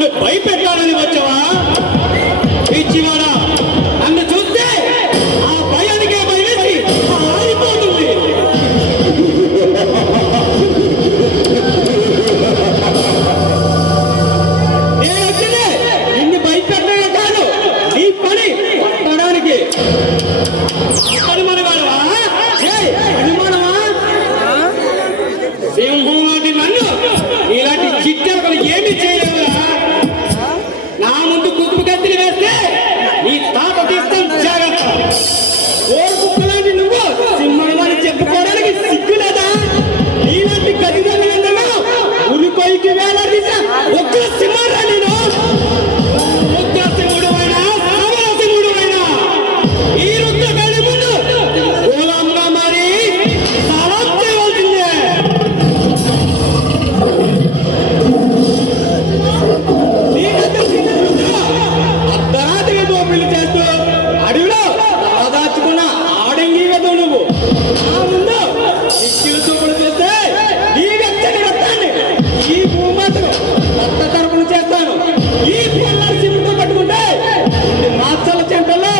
నన్ను భయపెట్టాలని వచ్చావా? పిచ్చివాడా, నన్ను చూస్తే ఆ భయానికే భయమేసి ఆరిపోతుంది. నేను వచ్చిందే నిన్ను భయపెట్టడం కాదు, నీ పని పట్టడానికి. అనుమానమా? సింహం లాంటి నన్ను ఇలాంటి చిట్టెలకలు ఏమి చేయలేవురా? నా ముందు కుక్కు కత్తిని వేస్తే నీ తాత తీస్తాను, జాగ్రత్త. ఓ కుక్కలాంటి నువ్వు సింహం అని చెప్పుకోవడానికి సిగ్గులేదా? నీలాంటి గదిదలు ఉరికొయ్యికి వేలాడదీసా ఒక్క సింహారా నేను? ఒక్క సింహుడు అయినా సమరసింహుడు అయినా ఈ రుద్రగాడి ముందు గోళంగా మారి సలాం చేయవలసిందే. అర్ధరాత్రి దోపిడీ చేస్తూ అడవిలో దాచుకున్న ఆడంగి వద్దు నువ్వు. నా ముందు నిత్యులు చూపుడు చేస్తే నీ వెచ్చని రక్తాన్ని ఈ భూమాతను రక్త తరపున చేస్తాను. ఈ పిల్లల సిమ్ముతో పట్టుకుంటే మాత్సల చెంటల్లో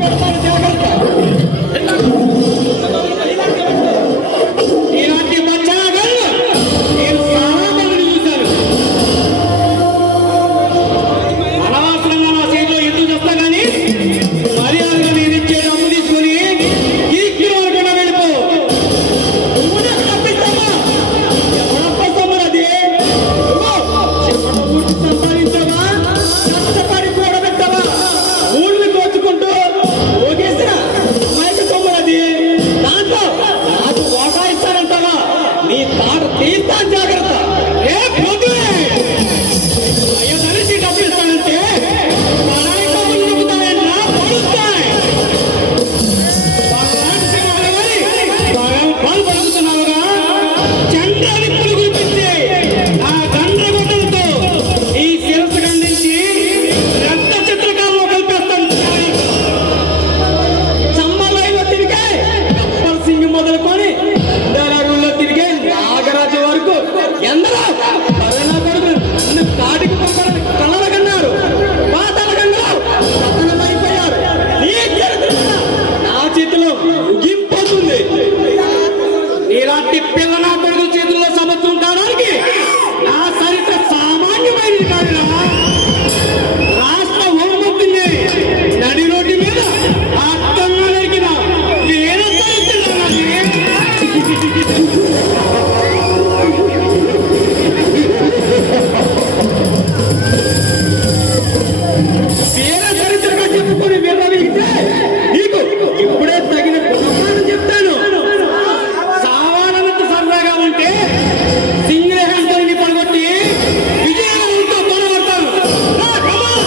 పెడతాను, జాగ్రత్త. ఇలాంటి బచ్చాగాళ్ళు నేను చాలా మందిని చూశాను. అనవసరంగా నా చేతిలో ఎందుకు చేస్తా కానీ మర్యాదగా నేను ఇచ్చే డబ్బు తీసుకుని ఈ కిలో కూడా వెళ్ళిపో. నువ్వు నాకు తప్పిస్తావా? ఎవరప్ప సమ్మరది? చెప్పడం పూర్తి సంపాదించావా? కష్టపడి కూడబెట్టావా? ఊళ్ళని దోచుకుంటూ ఓగేసిన మైకి సొమ్మరది. దాంట్లో నాకు వాటా ఇస్తానంటావా? నీ తాట తీస్తాను, జాగ్రత్త. ఏ పోతే అయ్యో తలిసి డబ్బు ఇస్తానంటే పడాయి కబుర్లు చెబుతాయన్నా పడుస్తాయి. పగలాంటి సింహాలు కానీ సగం పాలు పలుకుతున్నావుగా. చంద్రాన్ని పులుగులిపించి ఆ గండ్రగొడ్డలతో ఈ శిరస్సు ఖండించి రక్త చిత్రకారులో కలిపేస్తాను, జాగ్రత్త. చమ్మలైలో తిరిగే గబ్బర్ సింగ్ మొదలుకొని దండరాగుల్లో తిరిగే నాగరాజు వరకు ఎందరో కరోనా కొడుకులు నన్ను కాటికి పంపడానికి కలలగన్నారు, పాతాళగంగలో పతనమైపోయారు. నీ చరిత్ర నా చేతిలో ముగింపోతుంది. ఇలాంటి పిల్ల నా కొడుకు చేతుల్లో సమర్థం కావడానికి నా చరిత్ర సామాన్యమైనది కాదురా. రాష్ట్ర హోంమంత్రిని నడి రోడ్డు మీద అర్థంగా నరికిన వీర చరిత్ర నాది. వీర చరిత్రగా చెప్పుకొని విర్రవీగితే నీకు ఇప్పుడే తగిన గుణపాఠం చెప్తాను. సావాలనంత సరదాగా ఉంటే సింగరేహంతో పడగొట్టి విజయవంతంతో కొనబడతాను. రా, come on.